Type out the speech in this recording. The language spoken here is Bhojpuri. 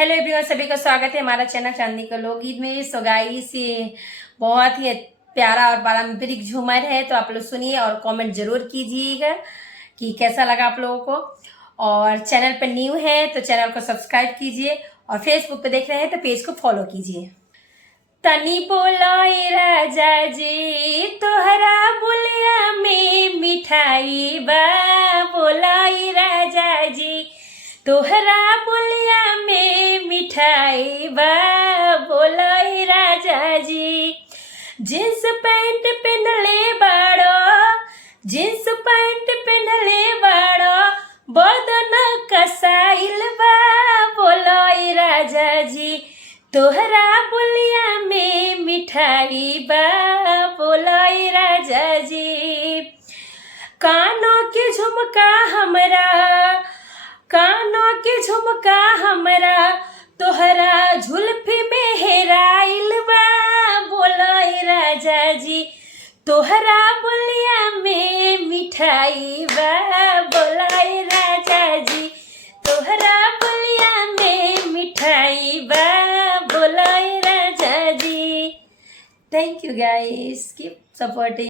हेलो एवरीवन, सभी का स्वागत है हमारा चैनल चांदनी का लोकगीत में। सो गाइस, ये बहुत ही प्यारा और पारंपरिक झूमर है, तो आप लोग सुनिए और कमेंट जरूर कीजिएगा कि कैसा लगा आप लोगों को। और चैनल पर न्यू है तो चैनल को सब्सक्राइब कीजिए, और फेसबुक पे देख रहे हैं तो पेज को फॉलो कीजिए। तनी बोलाई राजा जी तोहरा बुलिया में मिठाई बा, बोलाई राजा जी तोहरा बुलिया में मिठाई बा, बोलाई राजा जी। जींस पैंट पहनले बाड़ो, जींस पैंट पहनले बाड़ो, बदन कसाइल बा, बोलाई राजा जी तोहरा बुलिया में मिठाई बा, बोलाई राजा जी। कानों के झुमका हमरा, कानों के झुमका हमरा तोहरा जुल्फी में हेराइल बा, बोलाई राजा जी तोहरा बुलिया में मिठाई बा, बोलाई राजा जी तोहरा बुलिया में मिठाई बा, बोलाई राजा जी। Thank you guys, keep supporting.